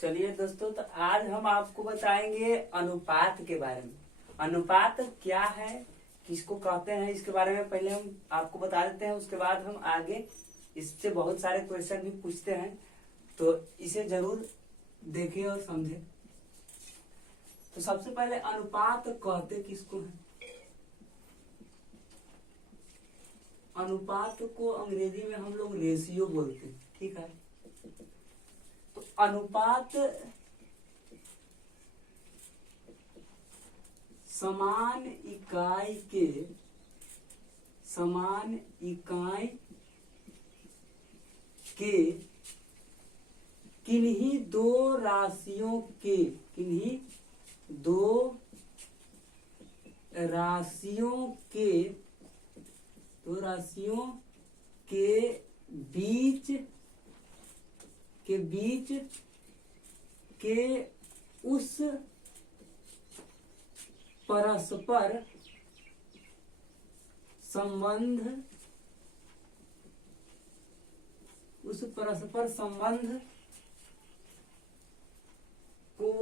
चलिए दोस्तों, तो आज हम आपको बताएंगे अनुपात के बारे में। अनुपात क्या है, किसको कहते हैं, इसके बारे में पहले हम आपको बता देते हैं। उसके बाद हम आगे इससे बहुत सारे क्वेश्चन भी पूछते हैं, तो इसे जरूर देखें और समझें। तो सबसे पहले अनुपात कहते किसको हैं? अनुपात को अंग्रेजी में हम लोग रेशियो बोलते हैं, ठीक है। तो अनुपात समान इकाई के किन्हीं दो राशियों के बीच के उस परस्पर संबंध को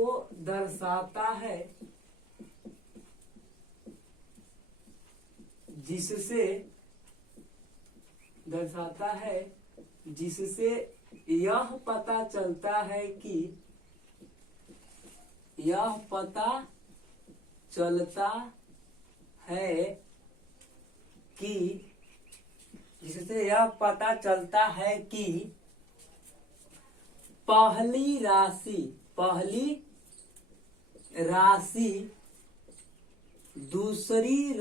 दर्शाता है, जिससे यह पता चलता है कि पहली राशि दूसरी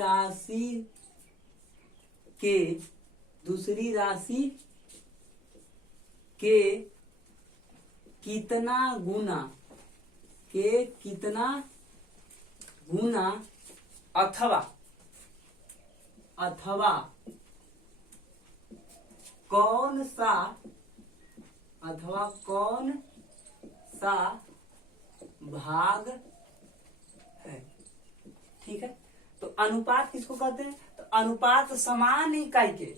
राशि के कितना गुना अथवा कौन सा भाग है, ठीक है। तो अनुपात किसको कहते हैं? तो अनुपात समान इकाई के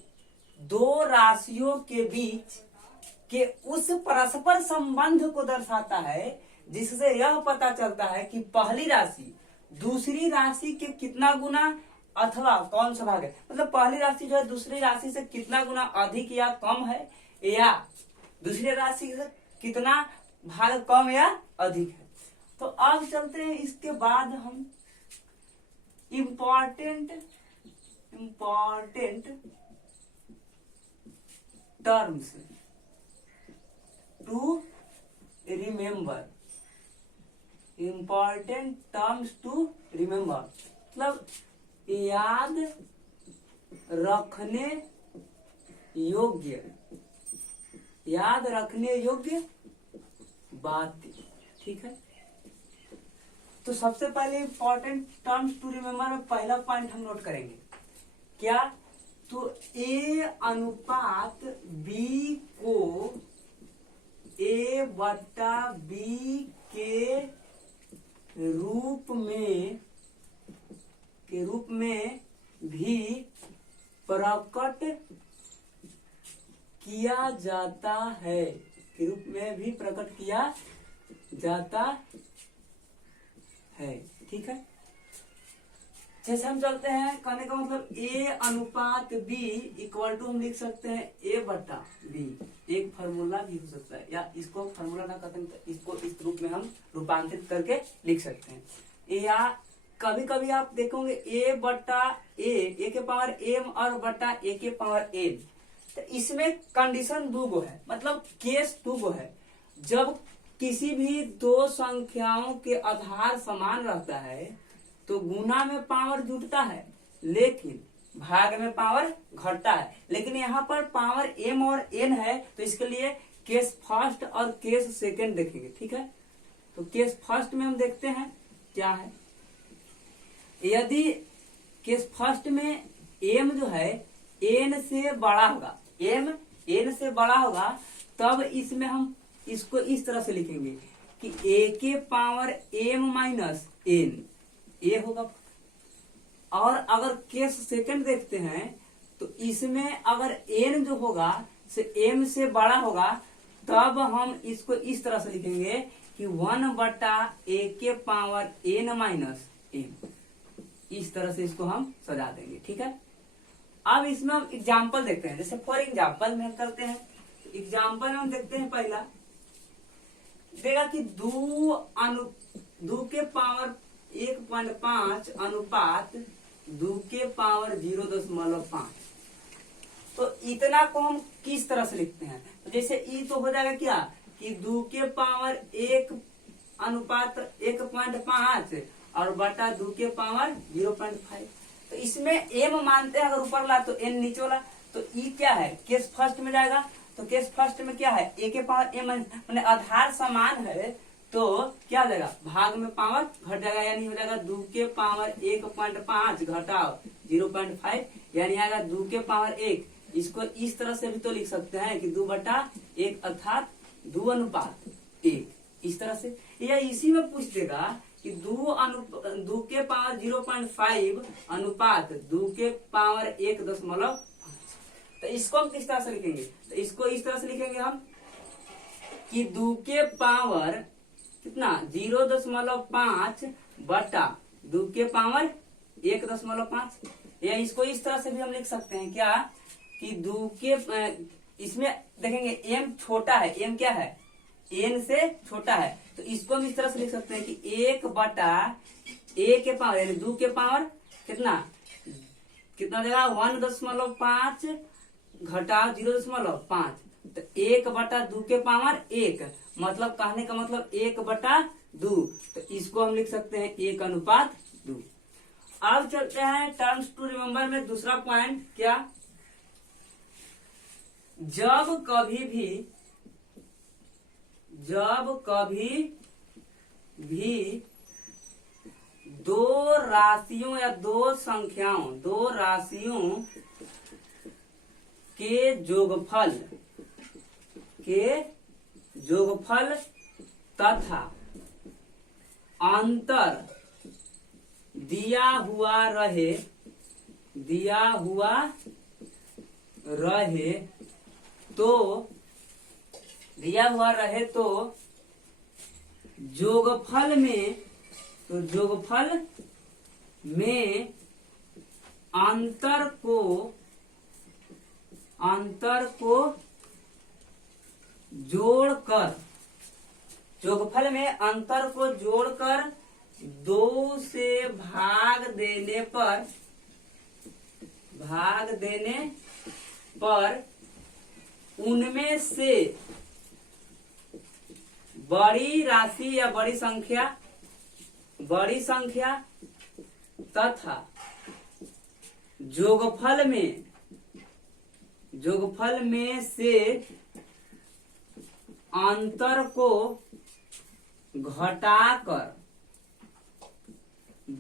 दो राशियों के बीच के उस परस्पर संबंध को दर्शाता है, जिससे यह पता चलता है कि पहली राशि दूसरी राशि के कितना गुना अथवा कौन सा भाग है। मतलब पहली राशि जो है दूसरी राशि से कितना गुना अधिक या कम है, या दूसरी राशि से कितना भाग कम या अधिक है। तो अब चलते हैं, इसके बाद हम इम्पोर्टेंट टर्म्स टू रिमेम्बर। मतलब याद रखने योग्य बातें, ठीक है। तो सबसे पहले इंपॉर्टेंट टर्म्स टू रिमेम्बर में पहला पॉइंट हम नोट करेंगे क्या? तो ए अनुपात बी को ए बट्टा बी के रूप में भी प्रकट किया जाता है, ठीक है। जैसे हम चलते हैं, कहने का मतलब ए अनुपात बी इक्वल टू हम लिख सकते हैं ए बटा बी। एक फार्मूला भी हो सकता है, या इसको फार्मूला ना करते हैं तो इसको इस रूप में हम रूपांतरित करके लिख सकते हैं। या कभी कभी आप देखोगे ए बटा ए के पावर एम और बटा ए के पावर एन। तो इसमें कंडीशन दूगो है, मतलब केस दूगो है। जब किसी भी दो संख्याओं के आधार समान रहता है तो गुना में पावर जुटता है, लेकिन भाग में पावर घटता है। लेकिन यहाँ पर पावर एम और एन है, तो इसके लिए केस फर्स्ट और केस सेकंड देखेंगे, ठीक है। तो केस फर्स्ट में हम देखते हैं क्या है। यदि केस फर्स्ट में एम जो है एन से बड़ा होगा, तब इसमें हम इसको इस तरह से लिखेंगे कि ए के power M minus N A होगा। और अगर केस सेकंड देखते हैं तो इसमें अगर एन जो होगा से एम से बड़ा होगा, तब हम इसको इस तरह से लिखेंगे कि 1/a⁻n-m। इस तरह से इसको हम सजा देंगे। ठीक है, अब इसमें हम एग्जाम्पल देखते हैं। जैसे फॉर एग्जाम्पल में हम करते हैं, एग्जाम्पल में हम देखते हैं पहला देगा कि 2 के पावर 1.5 अनुपात 2 के पावर 0.5। तो इतना को हम किस तरह से लिखते हैं? तो जैसे ई तो हो जाएगा क्या कि 2 के पावर 1 अनुपात 1.5 और बटा 2 के पावर 0.5। तो इसमें एम मानते हैं, अगर ऊपर ला तो एन नीचे वाला, तो ई क्या है, केस फर्स्ट में जाएगा। तो केस फर्स्ट में क्या है, ए के पावर एम, मैंने आधार समान है तो क्या हो जाएगा, भाग में पावर घट जाएगा, यानी हो जाएगा 2 के पावर 1.5 घटाओ 0.5, यानी आएगा 2 के पावर 1। इसको इस तरह से भी तो लिख सकते हैं कि 2/1 अर्थात 2:1, इस तरह से। या इसी में पूछ देगा कि 2 के पावर 0.5 अनुपात 2 के पावर 1.5। तो इसको हम किस तरह से लिखेंगे? तो इसको इस तरह से लिखेंगे हम कि 2 के पावर कितना 0.5 बटा 2 के पावर 1.5। या इसको इस तरह से भी हम लिख सकते हैं क्या कि 2 के इसमें देखेंगे एम छोटा है, एम क्या है, एन से छोटा है, तो इसको हम इस तरह से लिख सकते हैं कि 1/a के पावर, यानी 2 के पावर कितना देगा 1.5 घटाओ 0.5। तो 1/2 के पावर 1, मतलब कहने का मतलब 1/2। तो इसको हम लिख सकते हैं 1:2। अब चलते हैं टर्म्स टू रिमेम्बर में दूसरा पॉइंट क्या, जब कभी भी दो राशियों या दो राशियों के जोगफल तथा अंतर दिया हुआ रहे तो जोगफल में अंतर को जोड़कर 2 से भाग देने पर उनमें से बड़ी राशि या बड़ी संख्या तथा जोगफल में से अंतर को घटाकर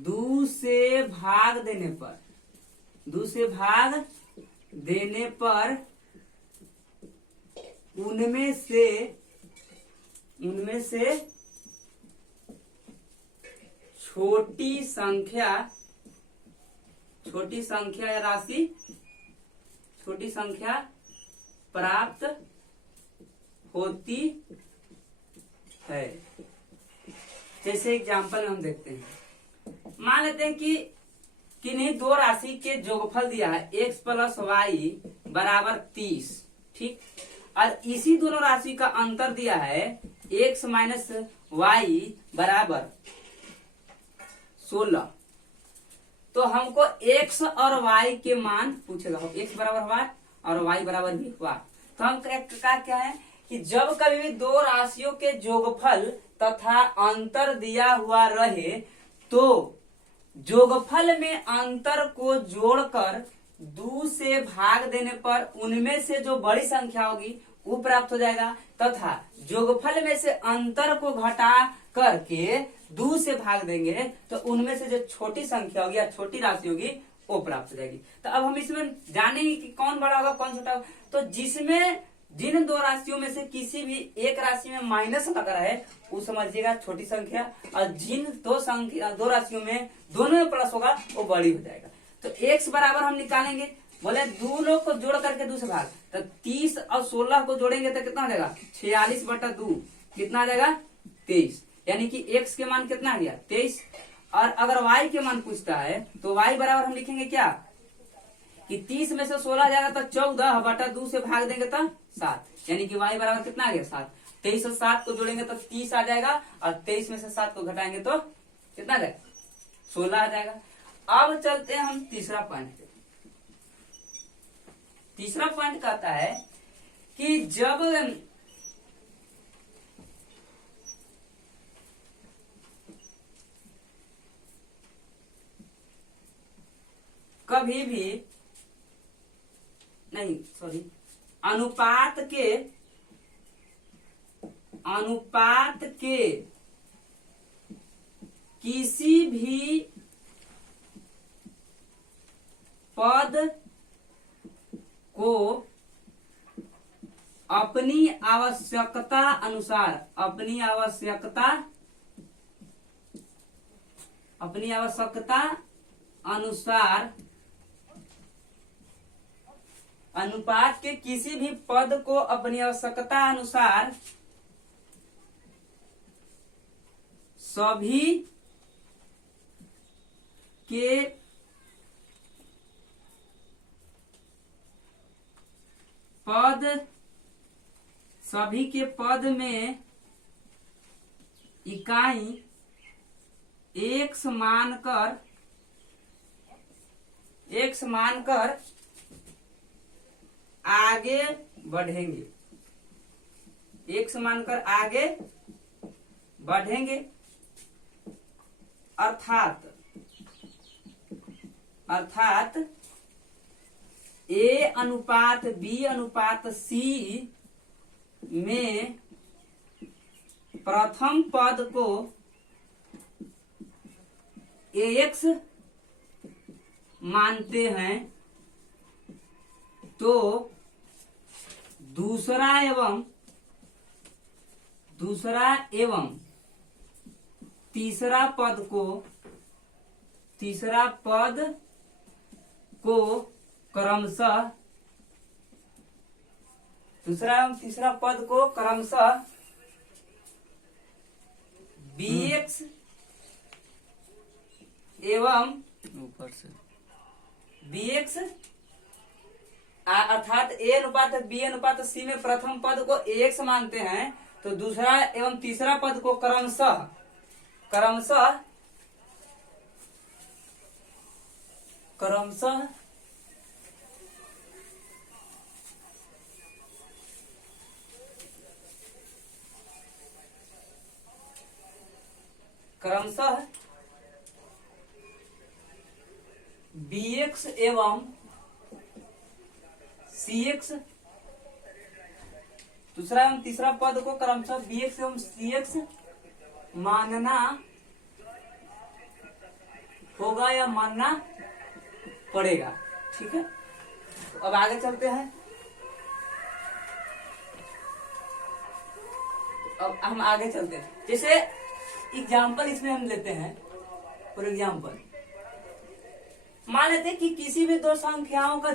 2 से भाग देने पर उनमें से छोटी संख्या या राशि प्राप्त होती है। जैसे एग्जाम्पल हम देखते हैं, मान लेते हैं कि किन्हीं दो राशि के जोगफल दिया है x + y = 30, ठीक, और इसी दोनों राशि का अंतर दिया है x - y = 16। तो हमको x और y के मान पूछेगा, x बराबर y और y बराबर भी y। तो हम क्या है कि जब कभी भी दो राशियों के जोगफल तथा अंतर दिया हुआ रहे तो जोगफल में अंतर को जोड़कर 2 से भाग देने पर उनमें से जो बड़ी संख्या होगी वो प्राप्त हो जाएगा, तथा जोगफल में से अंतर को घटा करके 2 से भाग देंगे तो उनमें से जो छोटी संख्या होगी या छोटी राशि होगी वो प्राप्त हो जाएगी। तो अब हम इसमें जानेंगे कि कौन बड़ा होगा कौन छोटा होगा। तो जिन दो राशियों में से किसी भी एक राशि में माइनस लग रहा है वो समझिएगा छोटी संख्या, और जिन दो राशियों में दोनों में प्लस होगा वो बड़ी हो जाएगा। तो x बराबर हम निकालेंगे, बोले दोनों को जोड़ करके 2 से भाग, तो 30 और 16 को जोड़ेंगे तो कितना हो जाएगा 46/2, कितना आ जाएगा 23, यानी कि x के मान कितना आ गया 23। और अगर y के मान पूछता है तो y बराबर हम लिखेंगे क्या कि 30 में से 16 जाएगा तो 14 बटा 2 से भाग देंगे तो 7, यानी कि y बराबर कितना आ गया 7। 23 और 7 को जोड़ेंगे तो 30 आ जाएगा और 23 में से 7 को घटाएंगे तो कितना आ जाएगा 16 आ जाएगा। अब चलते हैं हम तीसरा पॉइंट पे। तीसरा पॉइंट कहता है कि जब कभी भी नहीं सॉरी अनुपात के किसी भी पद को अपनी आवश्यकता अनुसार अनुपात के किसी भी पद को अपनी आवश्यकता अनुसार सभी के पद में इकाई x मानकर आगे बढ़ेंगे, x मानकर आगे बढ़ेंगे। अर्थात a अनुपात b अनुपात c में प्रथम पद को ax मानते हैं तो दूसरा एवं तीसरा पद को क्रमशः bx एवं ऊपर से bx अर्थात a अनुपात b अनुपात c में प्रथम पद को ax मानते हैं तो दूसरा एवं तीसरा पद को क्रमशः bx एवं cx दूसरा एवं तीसरा पद को क्रमशः bx एवं cx मानना होगा या मानना पड़ेगा। ठीक है, तो अब आगे चलते हैं। अब हम आगे चलते हैं, जैसे एग्जाम्पल इसमें हम लेते हैं। फॉर एग्जाम्पल मान लेते हैं कि किसी भी दो संख्याओं का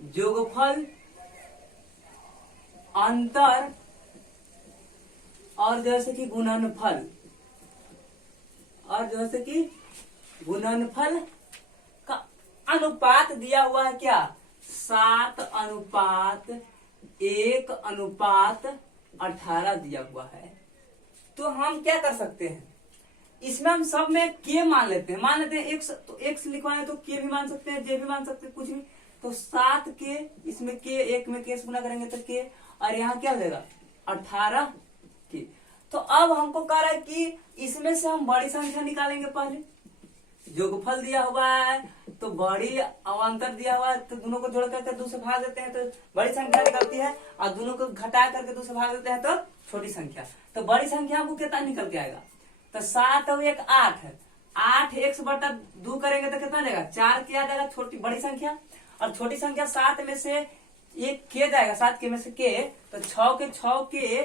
जोगफल अंतर और जैसे कि गुणनफल का अनुपात दिया हुआ है क्या 7:1:18 दिया हुआ है। तो हम क्या कर सकते हैं, इसमें हम सब में k मान लेते हैं x, तो x लिखवाए तो k भी मान सकते हैं, j भी मान सकते हैं, कुछ भी। तो 7k, इसमें k, एक में k से गुना करेंगे तो k, और यहाँ क्या हो जाएगा 18k। तो अब हमको कह रहा है कि इसमें से हम बड़ी संख्या निकालेंगे। पहले जोगफल दिया हुआ है तो बड़ी अवंतर दिया हुआ है, तो दोनों को जोड़ करके 2 से भाग देते हैं तो बड़ी संख्या निकलती है, और दोनों को घटा करके 2 से भाग देते हैं तो छोटी संख्या। तो बड़ी संख्या हमको कितना निकल के आएगा, तो 7 और 1 8 है, 8 x/2 करेंगे तो कितना जाएगा 4 के आ जाएगा छोटी बड़ी संख्या। और छोटी संख्या 7 में से एक के जाएगा, 7 के में से के, तो 6 के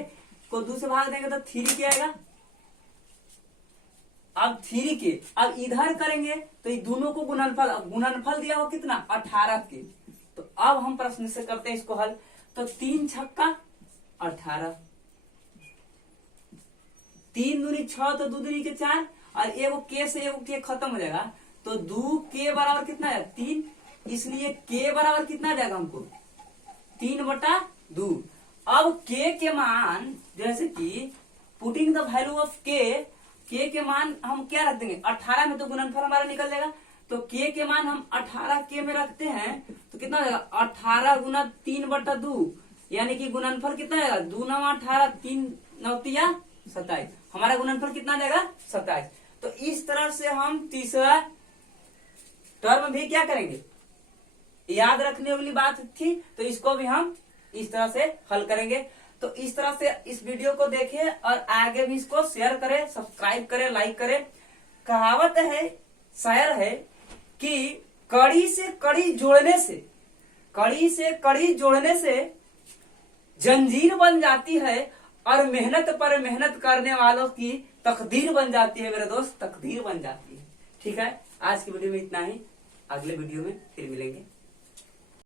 को 2 से भाग देंगे तो 3 के आएगा। अब 3 के अब इधर करेंगे तो ये दोनों को गुणनफल दिया हुआ कितना 18 के। तो अब हम प्रश्न से करते हैं इसको हल। तो 3 छक्का 18, 3 दूनी 6 तो 2 दूनी के 4 और एगो के से एगो के खत्म हो जाएगा तो 2 के बराबर कितना है 3, इसलिए के बराबर कितना आ जाएगा हमको 3/2। अब के मान जैसे कि पुटिंग द वैल्यू ऑफ के मान हम क्या रख देंगे 18 में, तो गुणनफल हमारा निकल जाएगा। तो के मान हम 18 के में रखते हैं तो कितना हो जाएगा 18 गुना 3/2, यानी कि गुणनफल कितना आएगा 2 9 18 3 9 27, हमारा गुणनफल कितना आ जाएगा 27। तो इस तरह से हम तीसरा टर्म भी क्या करेंगे, याद रखने वाली बात थी, तो इसको भी हम इस तरह से हल करेंगे। तो इस तरह से इस वीडियो को देखें और आगे भी इसको शेयर करें, सब्सक्राइब करें, लाइक करें। कहावत है, शायर है कि कड़ी से कड़ी जोड़ने से जंजीर बन जाती है और मेहनत पर मेहनत करने वालों की तकदीर बन जाती है मेरे दोस्त, तकदीर बन जाती है। ठीक है, आज की वीडियो में इतना ही, अगले वीडियो में फिर मिलेंगे।